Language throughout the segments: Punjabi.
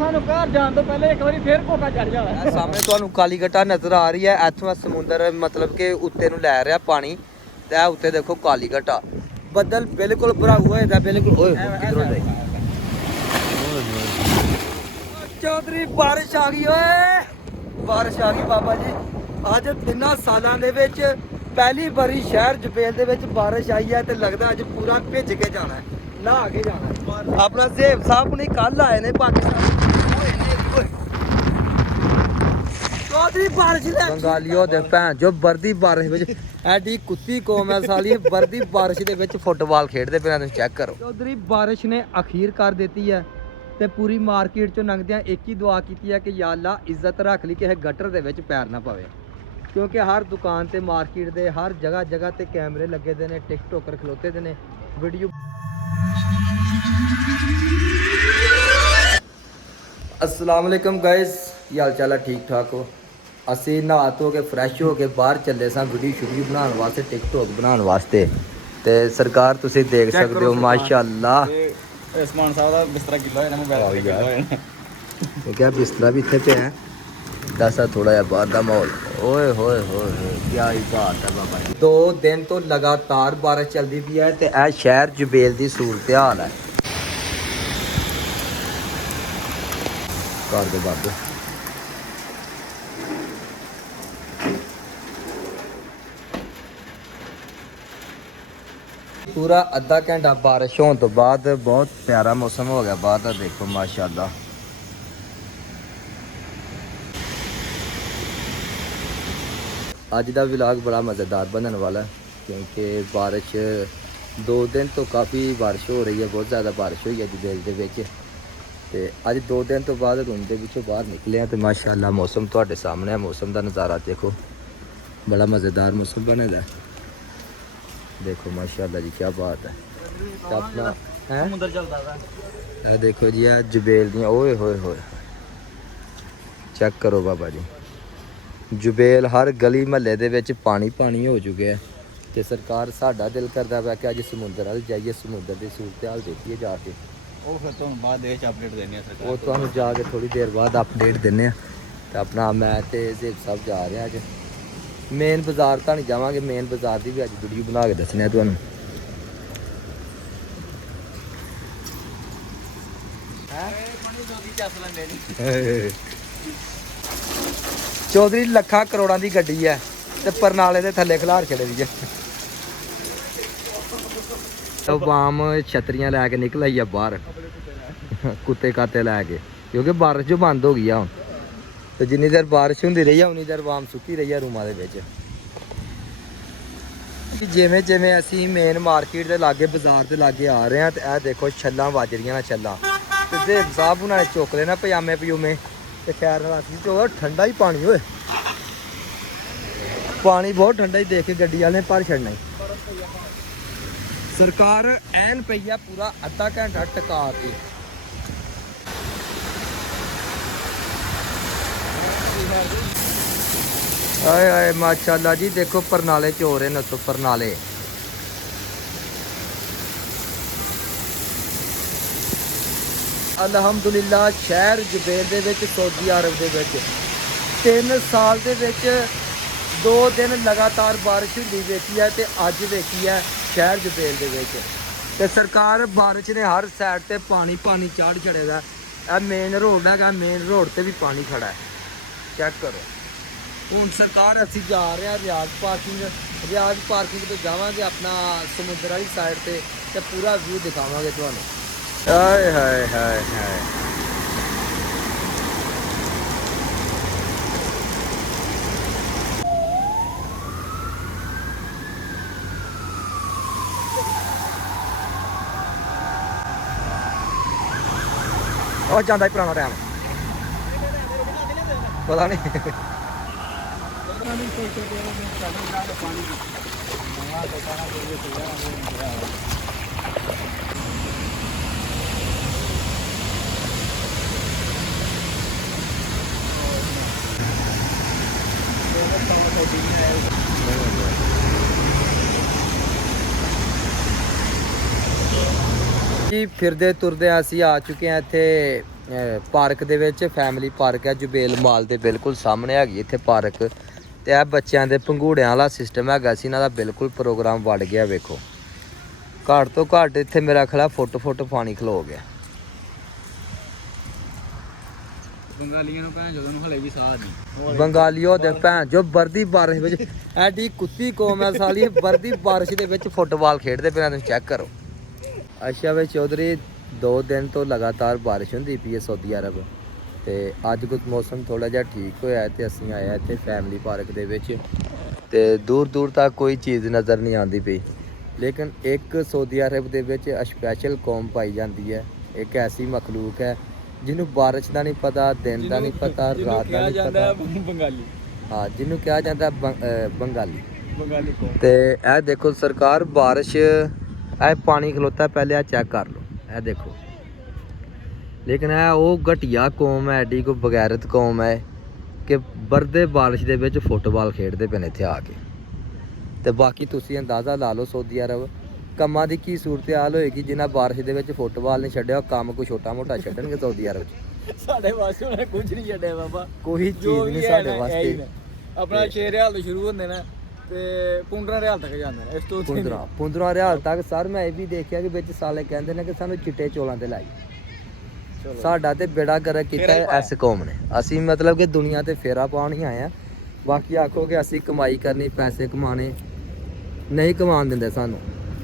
ਸਾਨੂੰ ਘਰ ਜਾਣ ਤੋਂ ਪਹਿਲੇ ਇੱਕ ਵਾਰੀ ਫੇਰ ਕੋਟਾ ਚੜ ਜਾਣਾ। ਸਾਹਮਣੇ ਤੁਹਾਨੂੰ ਕਾਲੀ ਘਟਾ ਨਜ਼ਰ ਆ ਰਹੀ ਹੈ। ਇੱਥੋਂ ਸਮੁੰਦਰ ਮਤਲਬ ਕਿ ਉੱਤੇ ਨੂੰ ਲੈ ਰਿਹਾ ਪਾਣੀ ਤੇ ਇਹ ਉੱਤੇ ਦੇਖੋ ਕਾਲੀ ਘਟਾ। ਬੱਦਲ ਬਿਲਕੁਲ ਭਰਾ ਹੋਇਆ ਇਹਦਾ ਬਿਲਕੁਲ। ਓਏ ਕਿਧਰੋਂ ਦੇ ਚੌਧਰੀ ਬਾਰਿਸ਼ ਆ ਗਈ ਓਏ, ਬਾਰਿਸ਼ ਆ ਗਈ ਬਾਬਾ ਜੀ। ਅੱਜ 3 ਸਾਲਾਂ ਦੇ ਵਿੱਚ ਪਹਿਲੀ ਵਾਰੀ ਸ਼ਹਿਰ ਜਬੇਲ ਦੇ ਵਿੱਚ ਬਾਰਿਸ਼ ਆਈ ਹੈ ਤੇ ਲੱਗਦਾ ਅੱਜ ਪੂਰਾ ਭਿੱਜ ਕੇ ਜਾਣਾ ਹੈ, ਨਹਾ ਕੇ ਜਾਣਾ ਹੈ। ਆਪਣਾ ਜ਼ੇਬ ਸਾਹਿਬ ਨੇ ਕੱਲ ਆਏ ਨੇ ਪਾਕਿਸਤਾਨ। ਚੌਧਰੀ ਬਾਰਿਸ਼ ਲੈ ਬੰਗਾਲੀਓ ਦੇ ਭੈਣ ਜੋ ਵਰਦੀ ਬਾਰਿਸ਼ ਵਿੱਚ ਐਡੀ ਕੁੱਤੀ ਕੌਮ ਹੈ ਸਾਲੀ, ਵਰਦੀ ਬਾਰਿਸ਼ ਦੇ ਵਿੱਚ ਫੁੱਟਬਾਲ ਖੇਡਦੇ ਪਏ। ਤੁਸੀਂ ਚੈੱਕ ਕਰੋ। ਚੌਧਰੀ ਬਾਰਿਸ਼ ਨੇ ਅਖੀਰ ਕਰ ਦਿੱਤੀ ਹੈ ਤੇ ਪੂਰੀ ਮਾਰਕੀਟ ਚੋਂ ਲੰਘਦਿਆਂ ਇੱਕ ਹੀ ਦੁਆ ਕੀਤੀ ਹੈ ਕਿ ਯਾ ਅੱਲਾ ਇੱਜ਼ਤ ਰੱਖ ਲਈ, ਕਿਸੇ ਗਟਰ ਦੇ ਵਿੱਚ ਪੈਰ ਨਾ ਪਵੇ। ਕਿਉਂਕਿ ਹਰ ਦੁਕਾਨ ਤੇ ਮਾਰਕੀਟ ਦੇ ਹਰ ਜਗ੍ਹਾ ਤੇ ਕੈਮਰੇ ਲੱਗੇ ਦੇ ਨੇ, ਟਿਕਟੋਕਰ ਖਲੋਤੇ ਦੇ ਨੇ ਵੀਡੀਓ। अस्सलाम वालेकुम गाइस, ਕੀ ਹਾਲ ਚਾਲ ਹੈ? ਠੀਕ ਠਾਕ ਹੋ? ਅਸੀਂ ਨਹਾ ਧੋ ਕੇ ਫਰੈਸ਼ ਹੋ ਕੇ ਬਾਹਰ ਚੱਲੇ ਸਾਂ ਵੀਡੀਓ ਬਣਾਉਣ ਵਾਸਤੇ, ਟਿਕਟੋਕ ਬਣਾਉਣ ਵਾਸਤੇ। ਤੇ ਸਰਕਾਰ ਤੁਸੀਂ ਦੇਖ ਸਕਦੇ ਹੋ ਮਾਸ਼ਾਅੱਲਾ ਉਸਮਾਨ ਸਾਹਿਬ ਦਾ ਬਿਸਤਰਾ ਗਿੱਲਾ ਹੋਇਆ ਨਾ, ਮੋਬਾਈਲ ਵੀ ਗਿੱਲਾ ਹੋਇਆ। ਇਹ ਕਿਹਾ ਬਿਸਤਰਾ ਵੀ ਇੱਥੇ ਪਿਆ ਹੈ। ਦੱਸਾ ਥੋੜਾ ਜਿਹਾ ਬਾਹਰ ਦਾ ਮਾਹੌਲ। ਓਏ ਹੋਏ ਹੋਏ ਕੀ ਹੀ ਬਾਤ ਹੈ ਬਾਬਾ ਜੀ। 2 ਦਿਨ ਤੋਂ ਲਗਾਤਾਰ ਬਾਰਿਸ਼ ਚੱਲਦੀ ਪਈ ਹੈ ਤੇ ਇਹ ਸ਼ਹਿਰ ਜਬੇਲ ਦੀ ਸੂਰਤ ਹਾਲ ਹੈ। ਕਰ ਦੇ ਬੰਦ। ਪੂਰਾ ਅੱਧਾ ਘੰਟਾ ਬਾਰਿਸ਼ ਹੋਣ ਤੋਂ ਬਾਅਦ ਬਹੁਤ ਪਿਆਰਾ ਮੌਸਮ ਹੋ ਗਿਆ ਬਾਹਰ ਦਾ। ਦੇਖੋ ਮਾਸ਼ਾਅੱਲਾ। ਅੱਜ ਦਾ ਵਲੌਗ ਬੜਾ ਮਜ਼ੇਦਾਰ ਬਣਨ ਵਾਲਾ ਕਿਉਂਕਿ ਬਾਰਿਸ਼ 2 ਦਿਨ ਤੋਂ ਕਾਫੀ ਬਾਰਿਸ਼ ਹੋ ਰਹੀ ਹੈ, ਬਹੁਤ ਜ਼ਿਆਦਾ ਬਾਰਿਸ਼ ਹੋਈ ਹੈ ਜਬੇਲ ਦੇ ਵਿੱਚ। ਤੇ ਅੱਜ 2 ਦਿਨ ਤੋਂ ਬਾਅਦ ਰੂਮ ਦੇ ਵਿੱਚੋਂ ਬਾਹਰ ਨਿਕਲੇ ਆ ਤੇ ਮਾਸ਼ਾਅੱਲਾ ਮੌਸਮ ਤੁਹਾਡੇ ਸਾਹਮਣੇ ਹੈ। ਮੌਸਮ ਦਾ ਨਜ਼ਾਰਾ ਦੇਖੋ, ਬੜਾ ਮਜ਼ੇਦਾਰ ਮੌਸਮ ਬਣੇਦਾ। ਦੇਖੋ ਮਾਸ਼ਾਅੱਲਾ ਜੀ, ਕੀ ਬਾਤ ਹੈ। ਤੇ ਆਪਣਾ ਸਮੁੰਦਰ ਚੱਲਦਾ ਵਾ। ਇਹ ਦੇਖੋ ਜੀ, ਇਹ ਜਬੇਲ ਦੀਆਂ ਓਏ ਹੋਏ ਹੋਏ ਚੈੱਕ ਕਰੋ ਬਾਬਾ ਜੀ। ਜਬੇਲ ਹਰ ਗਲੀ ਮਹੱਲੇ ਦੇ ਵਿੱਚ ਪਾਣੀ ਪਾਣੀ ਹੋ ਚੁੱਕਿਆ ਤੇ ਸਰਕਾਰ ਸਾਡਾ ਦਿਲ ਕਰਦਾ ਪਿਆ ਕਿ ਅੱਜ ਸਮੁੰਦਰ ਵੱਲ ਜਾਈਏ, ਸਮੁੰਦਰ ਦੀ ਸੂਰਤ ਹਾਲ ਦੇਖੀਏ ਜਾ ਕੇ। ਉਹ ਫਿਰ ਤੁਹਾਨੂੰ ਬਾਅਦ ਦੇ ਵਿੱਚ ਅਪਡੇਟ ਦੇਣੀ ਹੈ ਸਰਕਾਰ। ਉਹ ਤੁਹਾਨੂੰ ਜਾ ਕੇ ਥੋੜੀ ਦੇਰ ਬਾਅਦ ਅਪਡੇਟ ਦਿੰਨੇ ਆ। ਤੇ ਆਪਣਾ ਮੈਂ ਤੇ ਜ਼ੇਬ ਸਾਹਿਬ ਜਾ ਰਿਹਾ ਅੱਜ ਮੇਨ ਬਾਜ਼ਾਰ ਤਾਂ ਨਹੀਂ ਜਾਵਾਂਗੇ, ਮੇਨ ਬਾਜ਼ਾਰ ਦੀ ਵੀ ਅੱਜ ਵੀਡੀਓ ਬਣਾ ਕੇ ਦੱਸਣੇ ਆ ਤੁਹਾਨੂੰ। ਚੌਧਰੀ ਲੱਖਾਂ ਕਰੋੜਾਂ ਦੀ ਗੱਡੀ ਹੈ ਤੇ ਪਰਨਾਲੇ ਦੇ ਥੱਲੇ ਖਿਲਾਰ ਛੜੇ ਦੀ ਹੈ। ਆਵਾਮ ਛਤਰੀਆਂ ਲੈ ਕੇ ਨਿਕਲ ਆਈ ਆ ਬਾਹਰ, ਕੁੱਤੇ ਕਾਤੇ ਲੈ ਕੇ, ਕਿਉਂਕਿ ਬਾਰਿਸ਼ ਜੋ ਬੰਦ ਹੋ ਗਈ ਆ ਹੁਣ। ਤੇ ਜਿੰਨੀ ਦੇਰ ਬਾਰਿਸ਼ ਹੁੰਦੀ ਰਹੀ ਆ ਉਨੀ ਦੇਰ ਆਵਾਮ ਸੁੱਤੀ ਰਹੀ ਆ ਰੂਮਾਂ ਦੇ ਵਿੱਚ। ਜਿਵੇਂ ਜਿਵੇਂ ਅਸੀਂ ਮੇਨ ਮਾਰਕੀਟ ਦੇ ਲਾਗੇ, ਬਾਜ਼ਾਰ ਦੇ ਲਾਗੇ ਆ ਰਹੇ ਹਾਂ ਤੇ ਇਹ ਦੇਖੋ ਛੱਲਾਂ ਵੱਜ ਰਹੀਆਂ ਨੇ, ਛੱਲਾਂ। ਤੇ ਜ਼ੇਬ ਸਾਹਿਬ ਉਹਨਾਂ ਨੇ ਚੁੱਕ ਲੈਣਾ ਪਜਾਮੇ ਪਜੂਮੇ ਤੇ ਖੈਰ ਨਾਲ ਅਸੀਂ ਤੇ ਠੰਡਾ ਹੀ ਪਾਣੀ ਹੋਏ, ਪਾਣੀ ਬਹੁਤ ਠੰਡਾ ਹੀ ਦੇਖ ਕੇ ਗੱਡੀ ਵਾਲੇ ਨੇ ਭਰ ਛੱਡਣਾ ਹੀ। ਸਰਕਾਰ ਐਨ ਪਈ ਆ ਪੂਰਾ ਅੱਧਾ ਘੰਟਾ ਟਿਕਾ ਕੇ। ਆਏ ਆਏ ਮਾਸ਼ਾਅੱਲਾ ਜੀ, ਦੇਖੋ ਪਰਨਾਲੇ ਚ ਹੋ ਰਹੇ ਨੇ ਪਰਨਾਲੇ। ਅਲਹਮਦੁਲਿਲਾ ਸ਼ਹਿਰ ਜਬੇਲ ਦੇ ਵਿੱਚ, ਸਾਊਦੀ ਅਰਬ ਦੇ ਵਿੱਚ 3 ਸਾਲ ਦੇ ਵਿੱਚ 2 ਦਿਨ ਲਗਾਤਾਰ ਬਾਰਿਸ਼ ਹੁੰਦੀ ਵੇਖੀ ਹੈ ਤੇ ਅੱਜ ਵੇਖੀ ਹੈ ਸ਼ਹਿਰ ਜਬੇਲ ਦੇ ਵਿੱਚ। ਤੇ ਸਰਕਾਰ ਬਾਰਿਸ਼ ਨੇ ਹਰ ਸਾਈਡ ਤੇ ਪਾਣੀ ਪਾਣੀ ਚਾੜ ਛੜੇਗਾ। ਇਹ ਮੇਨ ਰੋਡ ਹੈਗਾ, ਮੇਨ ਰੋਡ ਤੇ ਵੀ ਪਾਣੀ ਖੜਾ ਹੈ, ਚੈੱਕ ਕਰੋ। ਹੁਣ ਸਰਕਾਰ ਅਸੀਂ ਜਾ ਰਹੇ ਹਾਂ ਰਿਆਜ਼ ਪਾਰਕਿੰਗ ਤੋਂ ਜਾਵਾਂਗੇ ਆਪਣਾ ਸਮੁੰਦਰ ਵਾਲੀ ਸਾਈਡ ਤੇ ਪੂਰਾ ਵਿਊ ਦਿਖਾਵਾਂਗੇ ਤੁਹਾਨੂੰ। ਆਏ ਹਾਏ ਹਾਏ ਹਾਏ। ਉਹ ਜਾਂਦਾ ਹੀ ਪੁਰਾਣਾ ਟਾਈਮ, ਪਤਾ ਨਹੀਂ। ਜੀ ਫਿਰਦੇ ਤੁਰਦੇ ਅਸੀਂ ਆ ਚੁੱਕੇ ਹਾਂ ਇੱਥੇ ਪਾਰਕ ਦੇ ਵਿੱਚ ਫੈਮਿਲੀ ਪਾਰਕ ਹੈ ਜੁਬੇਲ ਮਾਲ ਦੇ ਬਿਲਕੁਲ ਸਾਹਮਣੇ ਹੈਗੀ ਇੱਥੇ ਪਾਰਕ। ਤੇ ਇਹ ਬੱਚਿਆਂ ਦੇ ਪੰਘੂੜਿਆਂ ਵਾਲਾ ਸਿਸਟਮ ਹੈਗਾ ਸੀ ਇਹਨਾਂ ਦਾ, ਬਿਲਕੁਲ ਪ੍ਰੋਗਰਾਮ ਵੜ ਗਿਆ। ਵੇਖੋ ਘੱਟ ਤੋਂ ਘੱਟ ਇੱਥੇ ਮੇਰਾ ਖਿਆਲ ਫੁੱਟ ਪਾਣੀ ਖਲੋ ਗਿਆ। ਬੰਗਾਲੀਆਂ ਨੂੰ ਭੈਣ ਜਦੋਂ ਨੂੰ ਹਲੇ ਵੀ ਸਾਹ ਨਹੀਂ। ਬੰਗਾਲੀਓ ਦੇ ਭੈਣ ਜੋ ਵਰਦੀ ਬਾਰਿਸ਼ ਵਿੱਚ ਐਡੀ ਕੁੱਤੀ ਕੌਮ ਹੈ ਸਾਲੀ, ਵਰਦੀ ਬਾਰਿਸ਼ ਦੇ ਵਿੱਚ ਫੁੱਟਬਾਲ ਖੇਡਦੇ ਪਏ, ਤੁਸੀਂ ਚੈੱਕ ਕਰੋ। ਅੱਛਾ ਵੇ ਚੌਧਰੀ 2 ਦਿਨ ਤੋਂ ਲਗਾਤਾਰ ਬਾਰਿਸ਼ ਹੁੰਦੀ ਪਈ ਹੈ ਸਾਊਦੀ ਅਰਬ, ਤੇ ਅੱਜ ਕੁਝ ਮੌਸਮ ਥੋੜਾ ਜਿਹਾ ਠੀਕ ਹੋਇਆ ਤੇ ਅਸੀਂ ਆਏ ਇੱਥੇ ਫੈਮਿਲੀ ਪਾਰਕ ਦੇ ਵਿੱਚ। ਤੇ ਦੂਰ ਤੱਕ ਕੋਈ ਚੀਜ਼ ਨਜ਼ਰ ਨਹੀਂ ਆਉਂਦੀ ਪਈ, ਲੇਕਿਨ ਇੱਕ ਸਾਊਦੀ ਅਰਬ ਦੇ ਵਿੱਚ ਸਪੈਸ਼ਲ ਕੌਮ ਪਾਈ ਜਾਂਦੀ ਹੈ। ਇੱਕ ਐਸੀ ਮਖਲੂਕ ਹੈ ਜਿਹਨੂੰ ਬਾਰਿਸ਼ ਦਾ ਨਹੀਂ ਪਤਾ, ਦਿਨ ਦਾ ਨਹੀਂ ਪਤਾ, ਰਾਤ ਦਾ ਨਹੀਂ ਪਤਾ। ਬੰਗਾਲੀ, ਹਾਂ, ਜਿਹਨੂੰ ਕਿਹਾ ਜਾਂਦਾ ਬੰਗਾਲੀ ਕੌਮ। ਤੇ ਇਹ ਦੇਖੋ ਸਰਕਾਰ ਬਾਰਿਸ਼, ਇਹ ਪਾਣੀ ਖਲੋਤਾ ਪਹਿਲੇ ਆ ਚੈੱਕ ਕਰ ਲਓ, ਇਹ ਦੇਖੋ। ਲੇਕਿਨ ਇਹ ਉਹ ਘਟੀਆ ਕੌਮ ਹੈ, ਐਡੀ ਕੋਈ ਬਗੈਰਤ ਕੌਮ ਹੈ ਕਿ ਬਰਦੇ ਬਾਰਿਸ਼ ਦੇ ਵਿੱਚ ਫੁੱਟਬਾਲ ਖੇਡਦੇ ਪਏ ਨੇ ਇੱਥੇ ਆ ਕੇ। ਤੇ ਬਾਕੀ ਤੁਸੀਂ ਅੰਦਾਜ਼ਾ ਲਾ ਲਓ ਸਾਊਦੀ ਅਰਬ ਕੰਮਾਂ ਦੀ ਕੀ ਸੂਰਤ ਹਾਲ ਹੋਏਗੀ ਜਿਨ੍ਹਾਂ ਬਾਰਿਸ਼ ਦੇ ਵਿੱਚ ਫੁੱਟਬਾਲ ਨਹੀਂ ਛੱਡਿਆ, ਕੰਮ ਕੋਈ ਛੋਟਾ ਮੋਟਾ ਛੱਡਣਗੇ ਸਾਊਦੀ ਅਰਬ 'ਚ। ਸਾਡੇ ਵਾਸਤੇ ਉਹਨੇ ਕੁਝ ਨਹੀਂ ਛੱਡਿਆ ਬਾਬਾ, ਕੋਈ ਚੀਜ਼ ਨਹੀਂ ਸਾਡੇ ਵਾਸਤੇ। ਆਪਣਾ 6 ਰਿਆਲ ਤੋਂ ਸ਼ੁਰੂ ਹੁੰਦੇ ਨੇ ਤੇ 15 ਰਿਆਲ ਤੱਕ ਜਾਂਦੇ ਨੇ, ਇਸ ਤੋਂ 15 ਰਿਆਲ ਤੱਕ। ਸਰ ਮੈਂ ਇਹ ਵੀ ਦੇਖਿਆ ਕਿ ਵਿੱਚ ਸਾਲੇ ਕਹਿੰਦੇ ਨੇ ਕਿ ਸਾਨੂੰ ਚਿੱਟੇ ਚੋਲਾਂ ਤੇ ਲਾਈ। ਸਾਡਾ ਤੇ ਬੇੜਾ ਗਰਕ ਕੀਤਾ ਐਸ ਕੌਮ ਨੇ। ਅਸੀਂ ਮਤਲਬ ਕਿ ਦੁਨੀਆ ਤੇ ਫੇਰਾ ਪਾਉਣ ਹੀ ਆਏ ਆ। ਬਾਕੀ ਆਖੋ ਕਿ ਅਸੀਂ ਕਮਾਈ ਕਰਨੀ, ਪੈਸੇ ਕਮਾਣੇ, ਨਹੀਂ ਕਮਾਉਣ ਦਿੰਦੇ ਸਾਨੂੰ।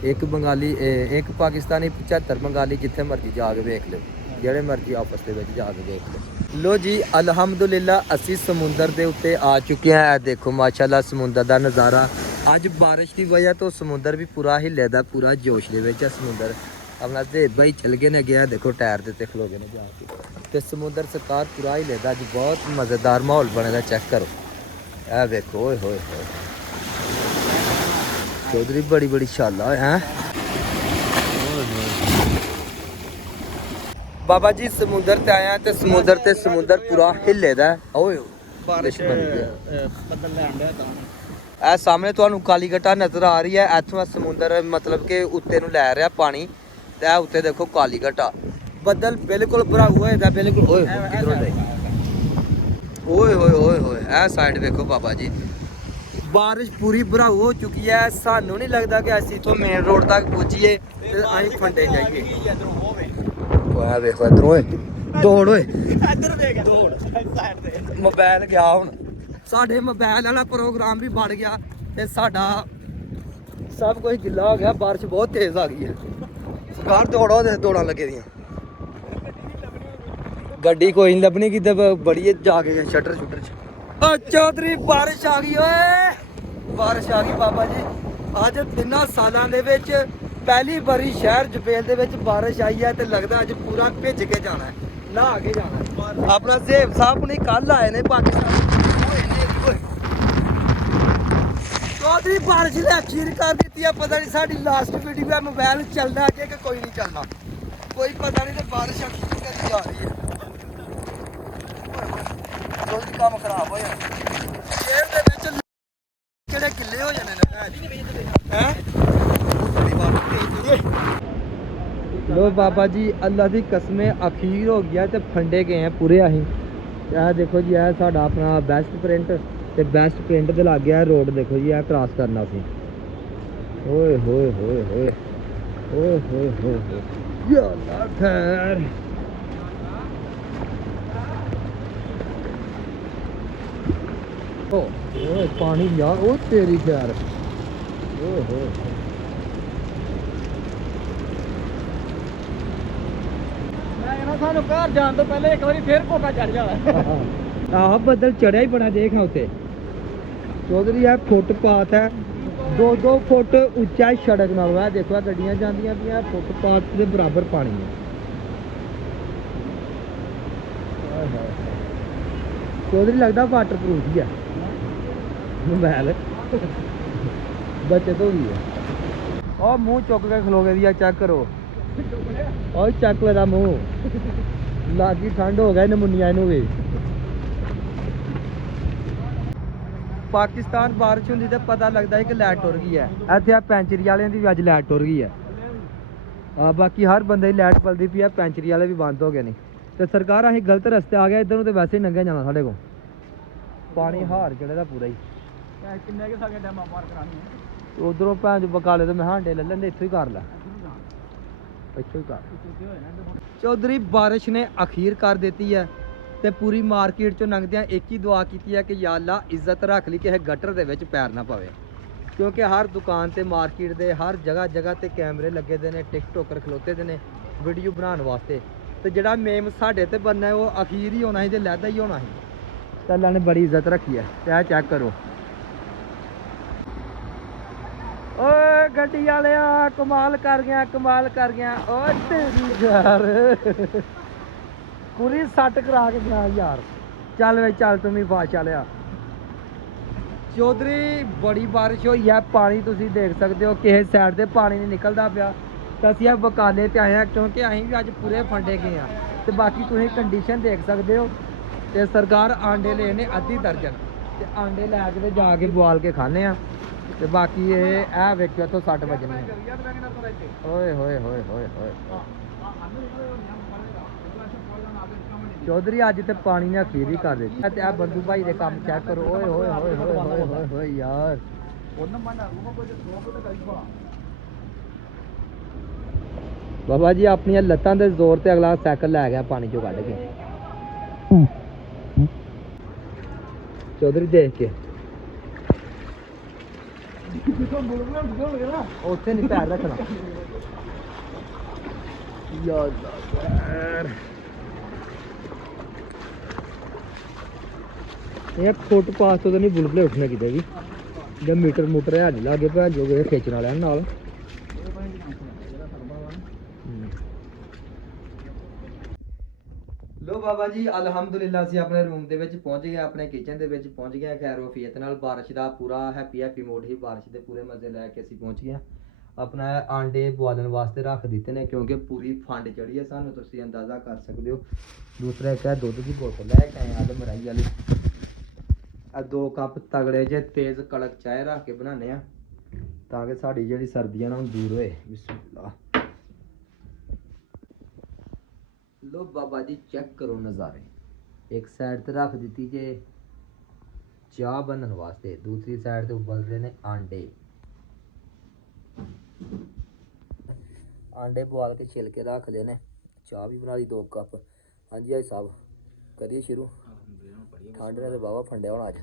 ਇੱਕ ਬੰਗਾਲੀ, ਇੱਕ ਪਾਕਿਸਤਾਨੀ 75 ਬੰਗਾਲੀ ਜਿੱਥੇ ਮਰਜ਼ੀ ਜਾ ਕੇ ਵੇਖ ਲਿਓ, ਜਿਹੜੇ ਮਰਜ਼ੀ ਆਪਸ ਦੇ ਵਿੱਚ ਜਾ ਕੇ ਵੇਖ ਲਿਓ। ਲੋ ਜੀ ਅਲਹਮਦੁਲਿਲਾ ਅਸੀਂ ਸਮੁੰਦਰ ਦੇ ਉੱਤੇ ਆ ਚੁੱਕੇ ਹਾਂ। ਇਹ ਦੇਖੋ ਮਾਸ਼ਾਅੱਲਾ ਸਮੁੰਦਰ ਦਾ ਨਜ਼ਾਰਾ। ਅੱਜ ਬਾਰਿਸ਼ ਦੀ ਵਜ੍ਹਾ ਤੋਂ ਸਮੁੰਦਰ ਵੀ ਪੂਰਾ ਹਿੱਲੇ ਦਾ, ਪੂਰਾ ਜੋਸ਼ ਦੇ ਵਿੱਚ ਹੈ ਸਮੁੰਦਰ। ਆਪਣਾ ਦੇ ਬਾਈ ਚਲ ਗਏ ਨੇ, ਗਿਆ ਦੇਖੋ ਟਾਇਰ ਦੇ ਉੱਤੇ ਖਲੋ ਗਏ ਨੇ ਜਾ ਕੇ। ਤੇ ਸਮੁੰਦਰ ਸਰਕਾਰ ਪੂਰਾ ਹਿੱਲੇ ਦਾ। ਅੱਜ ਬਹੁਤ ਮਜ਼ੇਦਾਰ ਮਾਹੌਲ ਬਣੇਗਾ, ਚੈੱਕ ਕਰੋ। ਇਹ ਵੇਖੋ, ਓਏ ਹੋਏ ਹੋਏ ਚੌਧਰੀ ਬੜੀ ਸ਼ਾਲਾ ਹੈ। ਬਾਬਾ ਜੀ ਸਮੁੰਦਰ ਤੇ ਆਇਆ ਤੇ ਸਮੁੰਦਰ ਪੂਰਾ ਹਿੱਲੇ ਦਾ। ਓਏ ਬਾਰਿਸ਼ ਬੱਦਲ ਲੈਣ ਡਿਆ ਤਾਂ। ਇਹ ਸਾਹਮਣੇ ਤੁਹਾਨੂੰ ਕਾਲੀ ਘਟਾ ਨਜ਼ਰ ਆ ਰਹੀ ਹੈ। ਇੱਥੋਂ ਸਮੁੰਦਰ ਮਤਲਬ ਕਿ ਉੱਤੇ ਨੂੰ ਲੈ ਰਿਹਾ ਪਾਣੀ, ਤੇ ਇਹ ਉੱਤੇ ਦੇਖੋ ਕਾਲੀ ਘਟਾ। ਬੱਦਲ ਬਿਲਕੁਲ ਭਰਾ ਹੋਇਆ ਦਾ, ਬਿਲਕੁਲ। ਓਏ ਹੋਏ ਇਹ ਸਾਈਡ ਵੇਖੋ ਬਾਬਾ ਜੀ, ਬਾਰਿਸ਼ ਪੂਰੀ ਭਰਾਊ ਹੋ ਚੁੱਕੀ ਹੈ। ਸਾਨੂੰ ਨਹੀਂ ਲੱਗਦਾ ਕਿ ਅਸੀਂ ਇਥੋਂ ਮੇਨ ਰੋਡ ਤੱਕ ਪਹੁੰਚੀਏ ਤੇ ਅਸੀਂ ਫੰਡੇ ਜਾਈਏ। ਓਏ ਵੇਖੋ ਇਧਰ, ਓਏ ਦੌੜ, ਓਏ ਇੱਧਰ ਦੇਖ, ਦੌੜ ਸਾਈਡ ਤੇ। ਮੋਬਾਈਲ ਗਿਆ ਹੁਣ, ਸਾਡੇ ਮੋਬਾਈਲ ਵਾਲਾ ਪ੍ਰੋਗਰਾਮ ਵੀ ਬਣ ਗਿਆ ਤੇ ਸਾਡਾ ਸਭ ਕੁਝ ਗਿੱਲਾ ਹੋ ਗਿਆ। ਬਾਰਿਸ਼ ਬਹੁਤ ਤੇਜ਼ ਆ ਗਈ ਹੈ। ਸਰਕਾਰ ਦੌੜੋ ਤੇ ਦੌੜਾਂ ਲੱਗੇ ਦੀਆਂ। ਗੱਡੀ ਕੋਈ ਨਹੀਂ ਲੱਭਣੀ ਕਿਤੇ, ਬੜੀ ਜਾ ਕੇ ਸ਼ਟਰ ਚ। ਓ ਚੌਧਰੀ ਬਾਰਿਸ਼ ਆ ਗਈ, ਓਏ ਬਾਰਿਸ਼ ਆ ਗਈ ਬਾਬਾ ਜੀ। ਅੱਜ 3 ਸਾਲਾਂ ਦੇ ਵਿੱਚ ਪਹਿਲੀ ਵਾਰੀ ਸ਼ਹਿਰ ਜੁਬੇਲ ਦੇ ਵਿੱਚ ਬਾਰਿਸ਼ ਆਈ ਹੈ ਤੇ ਲੱਗਦਾ ਅੱਜ ਪੂਰਾ ਭਿੱਜ ਕੇ ਜਾਣਾ ਹੈ, ਨਹਾ ਕੇ ਜਾਣਾ ਹੈ। ਆਪਣਾ ਜ਼ੇਬ ਸਾਹਿਬ ਨੇ ਕੱਲ ਆਏ ਨੇ ਪਾਕਿਸਤਾਨ। ਚੌਧਰੀ ਬਾਰਿਸ਼ ਨੇ ਅਖੀਰ ਕਰ ਦਿੱਤੀ ਹੈ। ਪਤਾ ਨਹੀਂ ਸਾਡੀ ਲਾਸਟ ਵੀਡੀਓ ਹੈ, ਮੋਬਾਈਲ ਚੱਲਣਾ ਅੱਗੇ ਕਿ ਕੋਈ ਨਹੀਂ ਚੱਲਣਾ, ਕੋਈ ਪਤਾ ਨਹੀਂ। ਤੇ ਬਾਰਿਸ਼ ਅਖੀਰ ਕਰੀ ਜਾ ਰਹੀ ਹੈ। ਕੋਈ ਕੰਮ ਖਰਾਬ ਹੋਇਆ ਸ਼ਹਿਰ ਦੇ ਵਿੱਚ, ਕਿਹੜੇ ਕਿੱਲੇ ਹੋ ਜਾਣੇ ਨੇ ਹੈ। ਲੋ ਬਾਬਾ ਜੀ ਅੱਲਾ ਦੀ ਕਸਮੇ ਅਖੀਰ ਹੋ ਗਿਆ ਤੇ ਫੰਡੇ ਗਏ ਆ ਪੂਰੇ ਅਸੀਂ। ਇਹ ਦੇਖੋ ਜੀ, ਇਹ ਸਾਡਾ ਆਪਣਾ ਬੈਸਟ ਪ੍ਰਿੰਟ, ਤੇ ਬੈਸਟ ਪ੍ਰਿੰਟ ਦੇ ਲੱਗ ਗਿਆ ਰੋਡ। ਦੇਖੋ ਜੀ ਇਹ ਕ੍ਰਾਸ ਕਰਨਾ ਸੀ। ਓਏ ਹੋਏ ਹੋਏ ਹੋਏ ਓਏ ਹੋਏ ਹੋਏ ਹੋਏ ਯਾ ਨਾ ਖੈਰ। ਓਏ ਪਾਣੀ ਯਾਰ, ਉਹ ਤੇਰੀ ਖੈਰ। ਓਏ ਹੋਏ ਸਾਨੂੰ ਘਰ ਜਾਣ ਤੋਂ ਪਹਿਲੇ ਇੱਕ ਵਾਰੀ ਫੇਰ ਕੋਕਾ ਚੜ ਜਾਣਾ। ਆਹ ਬੱਦਲ ਚੜਿਆ ਹੀ ਬੜਾ, ਦੇਖ ਉੱਤੇ ਚੌਧਰੀ। ਇਹ ਫੁੱਟਪਾਥ ਹੈ 2-2 ਫੁੱਟ ਉੱਚਾ ਸੜਕ ਨਾਲ। ਆ ਦੇਖੋ ਗੱਡੀਆਂ ਜਾਂਦੀਆਂ ਪਈਆਂ, ਫੁੱਟਪਾਥ ਦੇ ਬਰਾਬਰ ਪਾਣੀ ਹੈ। ਚੌਧਰੀ ਲੱਗਦਾ ਵਾਟਰ ਪ੍ਰੂਫ ਹੀ ਹੈ ਮੋਬਾਈਲ, ਬੱਚਤ ਹੋ ਗਈ ਹੈ। ਉਹ ਮੂੰਹ ਚੁੱਕ ਕੇ ਖਲੋ ਗਏ ਦੀ ਆ, ਚੈੱਕ ਕਰੋ। ਓਏ ਚੱਕ ਲੈ ਦਾ ਮੂੰਹ, ਲਾਗੀ ਠੰਡ ਹੋ ਗਿਆ ਨਮੂਨੀਆਂ ਇਹਨੂੰ ਵੀ। ਪਾਕਿਸਤਾਨ ਬਾਰਿਸ਼ ਹੁੰਦੀ ਤੇ ਪਤਾ ਲੱਗਦਾ ਹੈ ਕਿ ਲਾਈਟ ਟੁਰ ਗਈ ਹੈ। ਇੱਥੇ ਆ ਪੈਂਚਰੀ ਵਾਲਿਆਂ ਦੀ ਵੀ ਅੱਜ ਲਾਈਟ ਟੁਰ ਗਈ ਹੈ। ਬਾਕੀ ਹਰ ਬੰਦੇ ਦੀ ਲਾਈਟ ਪਲਦੀ ਪਈ ਆ, ਪੈਂਚਰੀ ਵਾਲੇ ਵੀ ਬੰਦ ਹੋ ਗਏ ਨੇ। ਤੇ ਸਰਕਾਰ ਅਸੀਂ ਗਲਤ ਰਸਤੇ ਆ ਗਏ, ਇੱਧਰ ਨੂੰ ਤੇ ਵੈਸੇ ਹੀ ਲੰਘਿਆ ਜਾਣਾ ਸਾਡੇ ਕੋਲ। ਪਾਣੀ ਹਾਰ ਚੜੇ ਦਾ ਪੂਰਾ ਹੀ। ਕਿੰਨੇ ਕੇ ਸਾਗੇ ਡੈਮਾਂ ਪਾਰ ਕਰਾਣੀ ਹੈ। ਉਧਰੋਂ ਭੈਣ ਚ ਬਕਾਲੇ ਤੋਂ ਮੈਂ ਹਾਂਡੇ ਲੈ ਲੈਂਦੇ, ਇੱਥੋਂ ਹੀ ਕਰ ਲੈ, ਇੱਥੋਂ ਹੀ ਕਰ। ਚੌਧਰੀ ਬਾਰਿਸ਼ ਨੇ ਅਖੀਰ ਕਰ ਦਿੱਤੀ ਹੈ ਤੇ ਪੂਰੀ ਮਾਰਕੀਟ ਚੋਂ ਲੰਘਦਿਆਂ ਇੱਕ ਹੀ ਦੁਆ ਕੀਤੀ ਹੈ ਕਿ ਯਾ ਅੱਲਾ ਇੱਜ਼ਤ ਰੱਖ ਲਈ, ਕਿਸੇ ਗਟਰ ਦੇ ਵਿੱਚ ਪੈਰ ਨਾ ਪਵੇ, ਕਿਉਂਕਿ ਹਰ ਦੁਕਾਨ ਤੇ ਮਾਰਕੀਟ ਦੇ ਹਰ ਜਗ੍ਹਾ ਜਗ੍ਹਾ ਤੇ ਕੈਮਰੇ ਲੱਗੇ ਦੇ ਨੇ, ਟਿਕਟੋਕਰ ਖਲੋਤੇ ਦੇ ਨੇ ਵੀਡੀਓ ਬਣਾਉਣ ਵਾਸਤੇ। ਤੇ ਜਿਹੜਾ ਮੇਮ ਸਾਡੇ ਤੇ ਬਣਨਾ ਉਹ ਅਖੀਰ ਹੀ ਹੋਣਾ ਸੀ ਤੇ ਲੈਦਾ ਹੀ ਹੋਣਾ ਸੀ। ਤਾਂ ਅੱਲਾ ਨੇ ਬੜੀ ਇੱਜ਼ਤ ਰੱਖੀ ਹੈ ਤੇ ਇਹ ਚੈੱਕ ਕਰੋ। ਓਏ ਗੱਡੀ ਵਾਲਿਆ ਕਮਾਲ ਕਰ ਗਿਆ, ਕਮਾਲ ਕਰ ਗਿਆ। ਓਏ ਤੇਰੀ ਯਾਰ ਪੂਰੀ ਸੱਟ ਕਰਾ ਕੇ ਗਿਆ ਯਾਰ। ਚੱਲ ਵੇ ਚੱਲ, ਤੂੰ ਵੀ ਫਾਸ਼ ਲਿਆ। ਚੌਧਰੀ ਬੜੀ ਬਾਰਿਸ਼ ਹੋਈ ਹੈ, ਪਾਣੀ ਤੁਸੀਂ ਦੇਖ ਸਕਦੇ ਹੋ ਕਿਸੇ ਸਾਈਡ ਤੇ ਪਾਣੀ ਨਹੀਂ ਨਿਕਲਦਾ ਪਿਆ। ਤਾਂ ਅਸੀਂ ਇਹ ਬਕਾਲੇ ਤੇ ਆਏ ਹਾਂ ਕਿਉਂਕਿ ਅਸੀਂ ਵੀ ਅੱਜ ਪੂਰੇ ਫੰਡੇ ਗਏ ਹਾਂ। ਤੇ ਬਾਕੀ ਤੁਸੀਂ ਕੰਡੀਸ਼ਨ ਦੇਖ ਸਕਦੇ ਹੋ। ਤੇ ਸਰਕਾਰ ਆਂਡੇ ਲਏ ਨੇ ਅੱਧੀ ਦਰਜਨ, ਤੇ ਆਂਡੇ ਲੈ ਕੇ ਤੇ ਜਾ ਕੇ ਬੁਆਲ ਕੇ ਖਾਣੇ ਆ। ਤੇ ਬਾਕੀ ਇਹ ਵੇਖਿਓ ਇੱਥੋਂ 60 ਵਜਣੇ। ਓਏ ਹੋਏ ਹੋਏ ਹੋਏ ਹੋਏ। ਚੌਧਰੀ ਅੱਜ ਤੇ ਪਾਣੀ ਨੇ ਅਖੀਰ ਹੀ ਕਰ ਦਿੱਤੀ। ਤੇ ਆ ਬੰਦੂ ਭਾਈ ਦੇ ਕੰਮ ਚੈੱਕ ਕਰੋ। ਓਏ ਹੋਏ ਹੋਏ ਹੋਏ ਹੋਏ ਹੋਏ ਹੋਏ ਯਾਰ। ਬਾਬਾ ਜੀ ਆਪਣੀਆਂ ਲੱਤਾਂ ਦੇ ਜ਼ੋਰ ਤੇ ਅਗਲਾ ਸਾਈਕਲ ਲੈ ਗਿਆ ਪਾਣੀ ਚੋਂ ਕੱਢ ਕੇ। ਚੌਧਰੀ ਦੇਖ ਕੇ ਉੱਥੇ ਨਹੀਂ ਪੈਰ ਰੱਖਣਾ ਯਾਰ। ਇਹ ਫੁੱਟਪਾਥ ਤੋਂ ਤਾਂ ਨਹੀਂ ਬੁਲਬੁਲੇ ਉੱਠਣਾ ਕਿਤੇ ਵੀ, ਜਦ ਮੀਟਰ ਮੂਟਰ ਹੈ ਨਹੀਂ ਲਾਗੇ ਭੈਣ ਜੋ ਖਿੱਚਣ ਵਾਲਿਆਂ ਨਾਲ। ਲੋ ਬਾਬਾ ਜੀ ਅਲਹਮਦੁਲਿਲਾ ਅਸੀਂ ਆਪਣੇ ਰੂਮ ਦੇ ਵਿੱਚ ਪਹੁੰਚ ਗਏ, ਆਪਣੇ ਕਿਚਨ ਦੇ ਵਿੱਚ ਪਹੁੰਚ ਗਏ ਖੈਰੋ ਫੀਅਤ ਨਾਲ। ਬਾਰਿਸ਼ ਦਾ ਪੂਰਾ ਹੈਪੀ ਮੂਡ ਹੀ, ਬਾਰਿਸ਼ ਦੇ ਪੂਰੇ ਮਜ਼ੇ ਲੈ ਕੇ ਅਸੀਂ ਪਹੁੰਚ ਗਏ। ਆਪਣਾ ਆਂਡੇ ਬੁਆਲਣ ਵਾਸਤੇ ਰੱਖ ਦਿੱਤੇ ਨੇ ਕਿਉਂਕਿ ਪੂਰੀ ਫੰਡ ਚੜੀ ਹੈ ਸਾਨੂੰ, ਤੁਸੀਂ ਅੰਦਾਜ਼ਾ ਕਰ ਸਕਦੇ ਹੋ। ਦੂਸਰਾ ਇੱਕ ਹੈ ਦੁੱਧ ਦੀ ਬੋਤਲ ਲੈ ਕੇ ਆਏ ਆ ਮਲਾਈ ਵਾਲੀ। ਆ 2 ਕੱਪ ਤਗੜੇ ਜੇ ਤੇਜ਼ ਕੜਕ ਚਾਹ ਰੱਖ ਕੇ ਬਣਾਉਂਦੇ ਆ ਤਾਂ ਕਿ ਸਾਡੀ ਜਿਹੜੀ ਸਰਦੀਆਂ ਨਾਲ ਦੂਰ ਹੋਏ। ਬਿਸਮਿਲ੍ਲਾ। ਲੋ ਬਾਬਾ ਜੀ ਚੈੱਕ ਕਰੋ ਨਜ਼ਾਰੇ। ਇੱਕ ਸਾਈਡ ਤੇ ਰੱਖ ਦਿੱਤੀ ਜੇ ਚਾਹ ਬਣਨ ਵਾਸਤੇ, ਦੂਸਰੀ ਸਾਈਡ ਤੇ ਉਬਲਦੇ ਨੇ ਆਂਡੇ। ਆਂਡੇ ਬੁਆਲ ਕੇ ਛਿਲ ਕੇ ਰੱਖ ਲਏ ਨੇ, ਚਾਹ ਵੀ ਬਣਾ ਲਈ 2 ਕੱਪ। ਹਾਂਜੀ ਭਾਈ ਸਾਹਿਬ ਕਰੀਏ ਸ਼ੁਰੂ। ਠੰਡ ਨੇ ਤੇ ਵਾਹਵਾ ਫੰਡਿਆ ਹੋਣਾ ਅੱਜ।